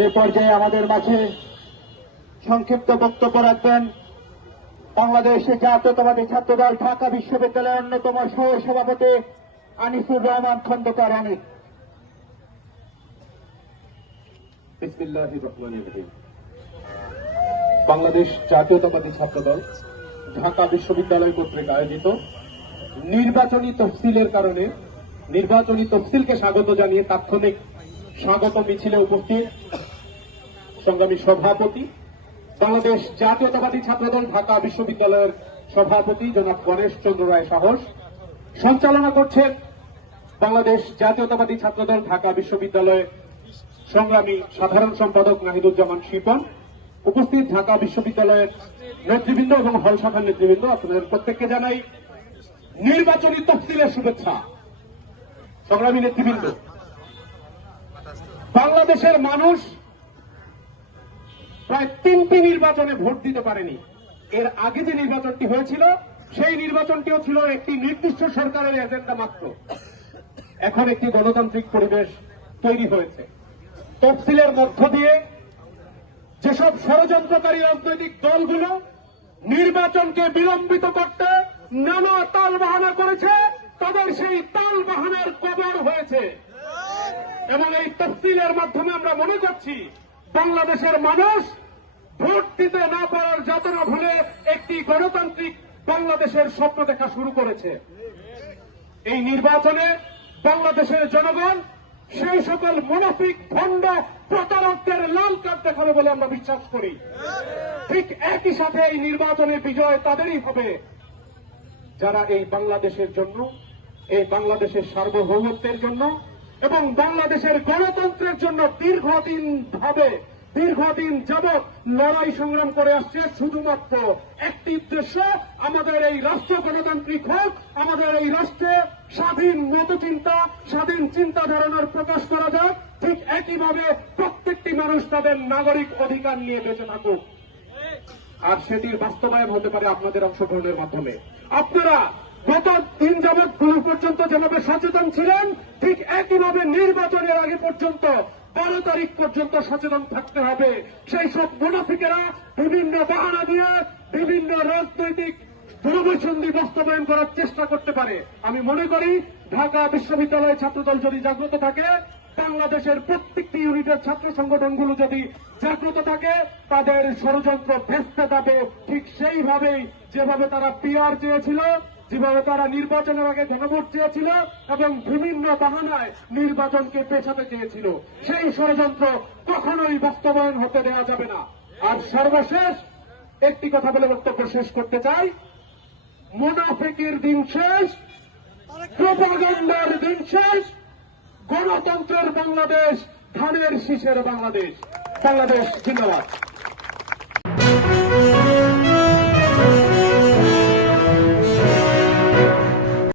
এই পর্যায়ে আমাদের মাঝে সংক্ষিপ্ত বক্তব্য রাখবেন বাংলাদেশ জাতীয়তাবাদী ছাত্রদল ঢাকা বিশ্ববিদ্যালয়ের অন্যতম সহ সভাপতি আনিসুর রহমান খন্দকার অমিত। বিসমিল্লাহির রহমানির রহিম। বাংলাদেশ জাতীয়তাবাদী ছাত্রদল ঢাকা বিশ্ববিদ্যালয় কর্তৃক আয়োজিত নির্বাচনী তফসিলের কারণে নির্বাচনী তফসিলকে স্বাগত জানিয়ে তাৎক্ষণিক স্বাগত মিছিলে উপস্থিত সংগ্রামী সভাপতি বাংলাদেশ জাতীয়তাবাদী ছাত্রদল ঢাকা বিশ্ববিদ্যালয়ের সভাপতি জনাব গণেশ চন্দ্র রায় সাহস, সঞ্চালনা করছেন বাংলাদেশ জাতীয়তাবাদী ছাত্রদল ঢাকা বিশ্ববিদ্যালয়ের সংগ্রামী সাধারণ সম্পাদক নাহিদুজ্জামান শিপন, উপস্থিত ঢাকা বিশ্ববিদ্যালয়ের নেতৃবৃন্দ এবং হল শাখার নেতৃবৃন্দ, আপনাদের প্রত্যেককে জানাই নির্বাচনী তফসিলের শুভেচ্ছা। সংগ্রামী নেতৃবৃন্দ, বাংলাদেশের মানুষ প্রায় 3টি নির্বাচনে ভোট দিতে পারেনি। এর আগে যে নির্বাচনটি হয়েছিল সেই নির্বাচনটিও ছিল একটি নির্দিষ্ট সরকারের এজেন্ডা মাত্র। এখন একটি গণতান্ত্রিক পরিবেশ তৈরি হয়েছে। তফসিলের মধ্য দিয়ে যেসব ষড়যন্ত্রকারী রাজনৈতিক দলগুলো নির্বাচনকে বিলম্বিত করতে নানা তাল বাহানা করেছে, তাদের সেই তাল বাহানার কবর হয়েছে। এবং এই তফসিলের মাধ্যমে আমরা মনে করছি বাংলাদেশের মানুষ ভোট দিতে না পারার যাতনা ভুলে একটি গণতান্ত্রিক বাংলাদেশের স্বপ্ন দেখা শুরু করেছে। এই নির্বাচনে বাংলাদেশের জনগণ সেই সকল মুনাফিক ভণ্ড প্রতারকদের লাল কার্ড দেখাবে বলে আমরা বিশ্বাস করি। ঠিক একই সাথে এই নির্বাচনের বিজয় তাদেরই হবে যারা এই বাংলাদেশের জন্য, এই বাংলাদেশের সার্বভৌমত্বের জন্য এবং বাংলাদেশের গণতন্ত্রের জন্য দীর্ঘদিন যাবৎ লড়াই সংগ্রাম করে আসছে। শুধুমাত্র একটি উদ্দেশ্য, আমাদের এই রাষ্ট্র গণতান্ত্রিক হোক, আমাদের এই রাষ্ট্রে স্বাধীন মতচিন্তা, স্বাধীন চিন্তা ধারণার প্রকাশ করা যাক। ঠিক একইভাবে প্রত্যেকটি মানুষ তাদের নাগরিক অধিকার নিয়ে বেঁচে থাকুক। আর সেটির বাস্তবায়ন হতে পারে আপনাদের অংশগ্রহণের মাধ্যমে। আপনারা গত দিন যাবৎ পর্যন্ত যেভাবে সচেতন ছিলেন, ঠিক একইভাবে নির্বাচনের আগে পর্যন্ত 12 তারিখ পর্যন্ত সচেতন থাকতে হবে। সেই সব মুনাফিকেরা বিভিন্ন বাহানা দিয়ে বিভিন্ন রাজনৈতিক দুরভিসন্ধি বাস্তবায়ন করার চেষ্টা করতে পারে। আমি মনে করি ঢাকা বিশ্ববিদ্যালয় ছাত্রদল যদি জাগ্রত থাকে, বাংলাদেশের প্রত্যেকটি ইউনিটের ছাত্র সংগঠনগুলো যদি জাগ্রত থাকে, তাদের ষড়যন্ত্র ভেস্তে যাবে। ঠিক সেইভাবেই যেভাবে তারা পিআর চেয়েছিল, যেভাবে তারা নির্বাচনের আগে গণভোট চেয়েছিল এবং বিভিন্ন বাহানায় নির্বাচনকে পেছাতে চেয়েছিল, সেই ষড়যন্ত্র কখনোই বাস্তবায়ন হতে দেওয়া যাবে না। আর সর্বশেষ একটি কথা বলে বক্তব্য শেষ করতে চাই, মুনাফিকের দিন শেষ, প্রোপাগান্ডার দিন শেষ, গণতন্ত্রের বাংলাদেশ, ধানের শীষের বাংলাদেশ। বাংলাদেশ জিন্দাবাদ।